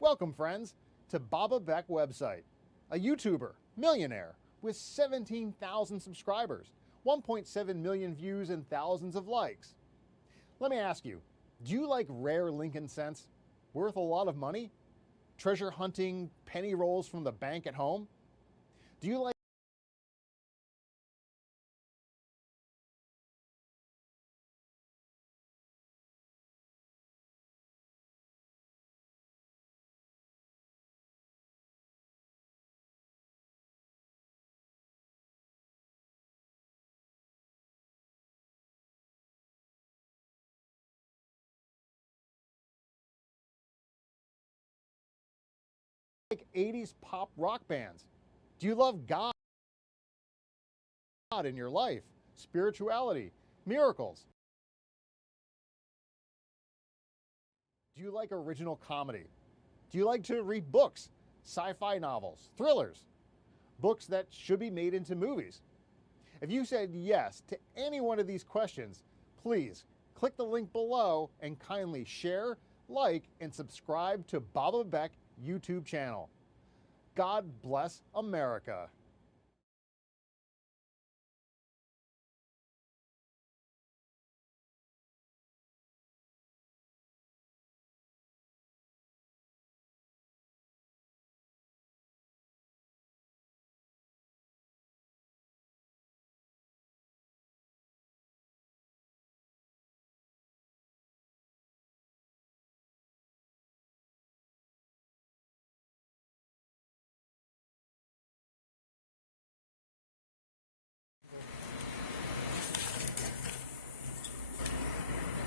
Welcome, friends, to Baba Beck website, a YouTuber, millionaire, with 17,000 subscribers, 1.7 million views and thousands of likes. Let me ask you, do you like rare Lincoln cents? Worth a lot of money? Treasure hunting penny rolls from the bank at home? Do you like like 80s pop rock bands? Do you love God in your life, spirituality, miracles? Do you like original comedy? Do you like to read books, sci-fi novels, thrillers, books that should be made into movies? If you said yes to any one of these questions, please click the link below and kindly share, like, and subscribe to Baba Beck YouTube channel. God bless America.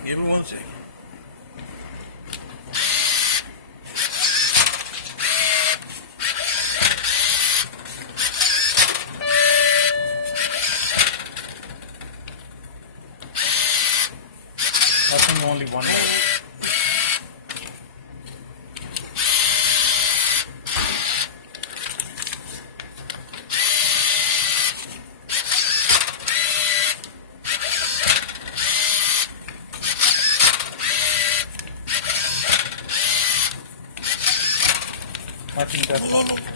Give me 1 second. Nothing, only one more. I think that's all.